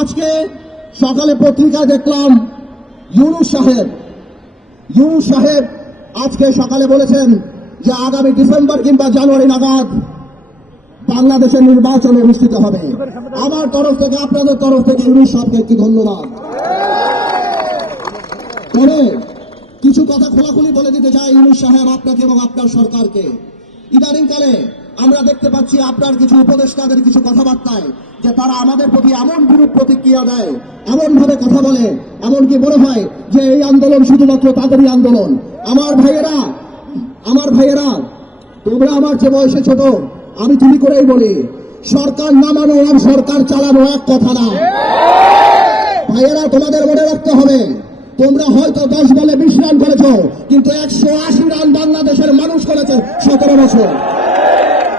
আজকে সকালে পত্রিকা দেখলাম ইউনু সাহেব ইউনু সাহেব আজকে সকালে বলেছেন যে আগামী ডিসেম্বর কিংবা জানুয়ারি নাগাদ বাংলাদেশের নির্বাচন অনুষ্ঠিত হবে আমার তরফ থেকে আপনাদের তরফ থেকে ইউনু সাহেবকে একটি ধন্যবাদ তবে কিছু কথা খোলাখুলি বলে দিতে চাই ইউনু সাহেব আপনাকে এবং আপনার সরকারকে ইদানিংকালে আমরা দেখতে পাচ্ছি আপনার কিছু উপদেষ্টাদের কিছু কথাবার্তায় যে তারা আমাদের প্রতি এমন বিরূপ প্রতিক্রিয়া দেয় এমনভাবে কথা বলে এমনকি মনে হয় যে এই আন্দোলন শুধুমাত্র তাদেরই আন্দোলন আমার ভাইয়েরা আমার ভাইয়েরা তোমরা আমার যে বয়সে ছোট আমি তুমি করেই বলি সরকার নামানো আর সরকার চালানো এক কথা না ভাইয়েরা তোমাদের মনে রাখতে হবে তোমরা হয়তো দশ বলে বিশ রান করেছ কিন্তু একশো আশি রান বাংলাদেশের মানুষ করেছে সতেরো বছর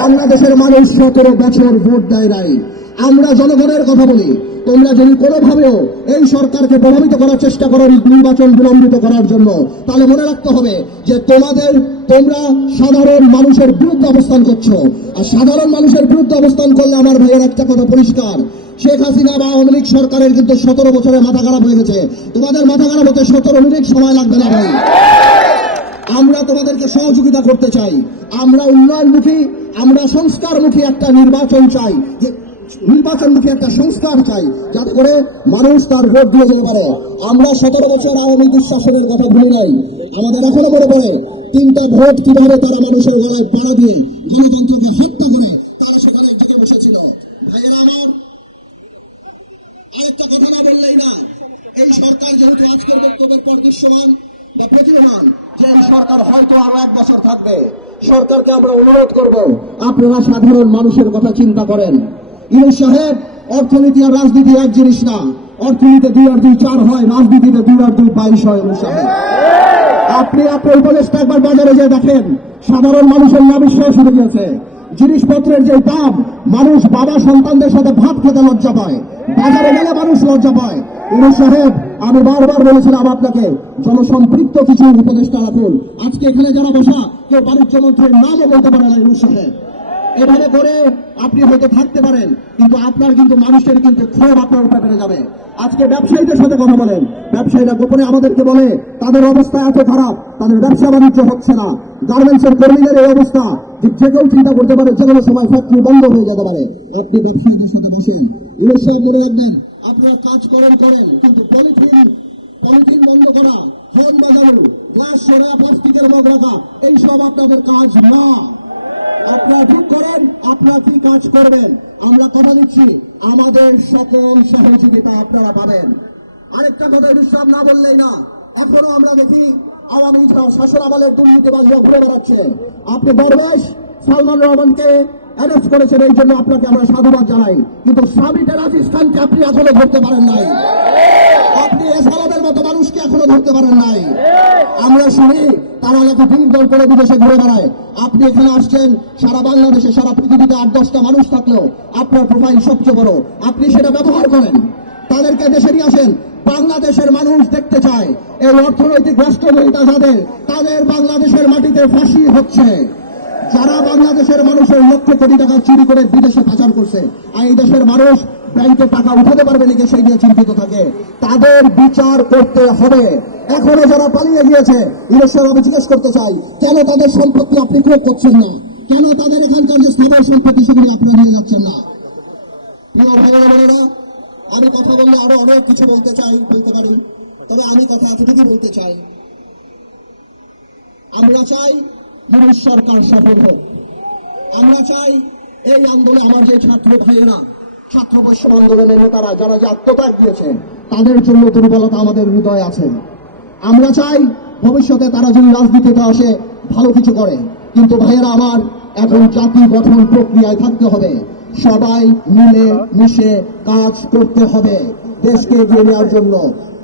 বাংলাদেশের মানুষ সতেরো বছর ভোট দেয় নাই আমরা জনগণের কথা বলি তোমরা যদি কোনোভাবেও এই সরকারকে প্রভাবিত করার চেষ্টা করো নির্বাচন বিলম্বিত করার জন্য তাহলে মনে রাখতে হবে যে তোমাদের তোমরা সাধারণ মানুষের বিরুদ্ধে অবস্থান করছো আর সাধারণ মানুষের বিরুদ্ধে অবস্থান করলে আমার ভাইয়ের একটা কথা পরিষ্কার শেখ হাসিনা বা আওয়ামী সরকারের কিন্তু সতেরো বছরে মাথা খারাপ হয়ে গেছে তোমাদের মাথা খারাপ হতে সতেরো মিনিট সময় লাগবে না ভাই আমরা তোমাদেরকে সহযোগিতা করতে চাই আমরা উন্নয়নমুখী আমরা সংস্কারমুখী একটা নির্বাচন চাই নির্বাচনমুখী একটা সংস্কার চাই যাতে করে মানুষ তার ভোট দিয়ে যেতে পারে আমরা সতেরো বছর আওয়ামী দুঃশাসনের কথা ভুলে নাই আমাদের এখনো মনে পড়ে তিনটা ভোট কিভাবে তারা মানুষের গলায় পাড়া দিয়ে গণতন্ত্রকে হত্যা করে তারা সকালে উঠে বসেছিল এই সরকার যেহেতু আজকের বক্তব্যের পর দৃশ্যমান বা প্রতীয়মান যে এই সরকার হয়তো আরো এক বছর থাকবে সরকারকে আমরা অনুরোধ করব আপনারা সাধারণ মানুষের কথা চিন্তা করেন ইউ সাহেব অর্থনীতি আর রাজনীতি এক জিনিস না অর্থনীতিতে দুই আর দুই চার হয় রাজনীতিতে দুই আর দুই বাইশ হয় ইউ সাহেব আপনি আপনার উপদেশটা একবার বাজারে যে দেখেন সাধারণ মানুষের না বিশ্বাস হয়ে গেছে জিনিসপত্রের যে দাম মানুষ বাবা সন্তানদের সাথে ভাত খেতে লজ্জা পায় বাজারে গেলে মানুষ লজ্জা পায় ইউ সাহেব আমি বারবার বলেছিলাম আপনাকে জনসম্পৃক্ত কিছু উপদেষ্টা রাখুন আজকে এখানে যারা বসা কেউ বাণিজ্য মন্ত্রীর নামও বলতে পারে না সাহেব এভাবে করে আপনি হয়তো থাকতে পারেন কিন্তু আপনার কিন্তু মানুষের কিন্তু ক্ষোভ আপনার উপরে বেড়ে যাবে আজকে ব্যবসায়ীদের সাথে কথা বলেন ব্যবসায়ীরা গোপনে আমাদেরকে বলে তাদের অবস্থা এত খারাপ তাদের ব্যবসা বাণিজ্য হচ্ছে না গার্মেন্টসের কর্মীদের এই অবস্থা যে যে কেউ চিন্তা করতে পারে যে কোনো সময় ফ্যাক্টরি বন্ধ হয়ে যেতে পারে আপনি ব্যবসায়ীদের সাথে বসেন এর সব মনে রাখবেন আপনারা কাজ করেন করেন কিন্তু পলিথিন পলিথিন বন্ধ করা ফোন বাজানো গ্লাস সেরা প্লাস্টিকের মগ রাখা এইসব আপনাদের কাজ না আপনারা ঠিক করেন আপনারা কি কাজ করবেন আমরা কথা দিচ্ছি আমাদের সকল সহযোগিতা আপনারা পাবেন আরেকটা কথা বিশ্রাম না বললেই না এখনো আমরা দেখি আওয়ামী শাসন আমলের দুর্নীতিবাজরা ঘুরে বেড়াচ্ছে আপনি বদমাস সালমান রহমানকে অ্যারেস্ট করেছেন এই জন্য আপনাকে আমরা সাধুবাদ জানাই কিন্তু সাবিটা রাজিস খানকে আপনি এখনো ধরতে পারেন নাই আপনি এসালাদের মতো মানুষকে এখনো ধরতে পারেন নাই আমরা শুনি তারা নাকি ভিড় দল করে বিদেশে ঘুরে বেড়ায় আপনি এখানে আসছেন সারা বাংলাদেশে সারা পৃথিবীতে আট দশটা মানুষ থাকলেও আপনার প্রোফাইল সবচেয়ে বড় আপনি সেটা ব্যবহার করেন তাদেরকে দেশে নিয়ে আসেন বাংলাদেশের মানুষ দেখতে চায় এই অর্থনৈতিক রাষ্ট্রদ্রোহিতা যাদের তাদের বাংলাদেশের মাটিতে ফাঁসি হচ্ছে যারা বাংলাদেশের মানুষের লক্ষ কোটি টাকা চুরি করে বিদেশে পাচার করছে আর এই দেশের মানুষ ব্যাংকে টাকা উঠাতে পারবে নাকি সেই নিয়ে চিন্তিত থাকে তাদের বিচার করতে হবে এখনো যারা পালিয়ে গিয়েছে ইলেকশন আমি জিজ্ঞেস করতে চাই কেন তাদের সম্পত্তি আপনি প্রয়োগ করছেন না কেন তাদের এখানকার যে স্থাবর সম্পত্তি সেগুলি আপনি নিয়ে যাচ্ছেন না আমি কথা বললে আরো অনেক কিছু বলতে চাই বলতে পারি তবে আমি কথা এতটুকু বলতে চাই আমরা চাই ইউনিট সরকার সফল হোক আমরা চাই এই আন্দোলনে আমার যে ছাত্র ভাইয়েরা ছাত্র আন্দোলনের নেতারা যারা যে আত্মত্যাগ দিয়েছেন তাদের জন্য দুর্বলতা আমাদের হৃদয়ে আছে আমরা চাই ভবিষ্যতে তারা যদি রাজনীতিতে আসে ভালো কিছু করে কিন্তু ভাইয়েরা আমার এখন জাতি গঠন প্রক্রিয়ায় থাকতে হবে সবাই মিলে মিশে কাজ করতে হবে দেশকে এগিয়ে নেওয়ার জন্য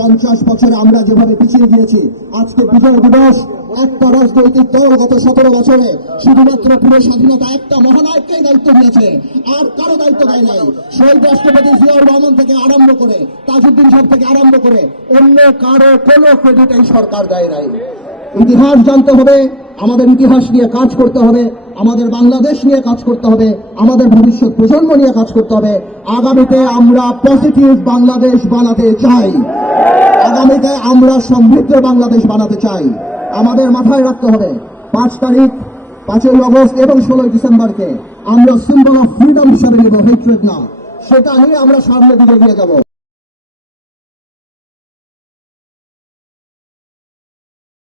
পঞ্চাশ বছরে আমরা যেভাবে পিছিয়ে গিয়েছি আজকে বিজয় দিবস একটা রাজনৈতিক দল গত সতেরো বছরে শুধুমাত্র পুরো স্বাধীনতা একটা মহানায়ককেই দায়িত্ব দিয়েছে আর কারো দায়িত্ব দেয় নাই শহীদ রাষ্ট্রপতি জিয়াউর রহমান থেকে আরম্ভ করে তাজুদ্দিন সাহেব থেকে আরম্ভ করে অন্য কারো কোনো ক্রেডিট এই সরকার দেয় নাই ইতিহাস জানতে হবে আমাদের ইতিহাস নিয়ে কাজ করতে হবে আমাদের বাংলাদেশ নিয়ে কাজ করতে হবে আমাদের ভবিষ্যৎ প্রজন্ম নিয়ে কাজ করতে হবে আগামীতে আমরা পজিটিভ বাংলাদেশ বানাতে চাই আগামীতে আমরা সমৃদ্ধ বাংলাদেশ বানাতে চাই আমাদের মাথায় রাখতে হবে পাঁচ তারিখ পাঁচই আগস্ট এবং ষোলোই ডিসেম্বরকে আমরা সিম্বল অফ ফ্রিডম হিসাবে নিব হেট্রেড না সেটা নিয়ে আমরা সামনে দিকে নিয়ে যাব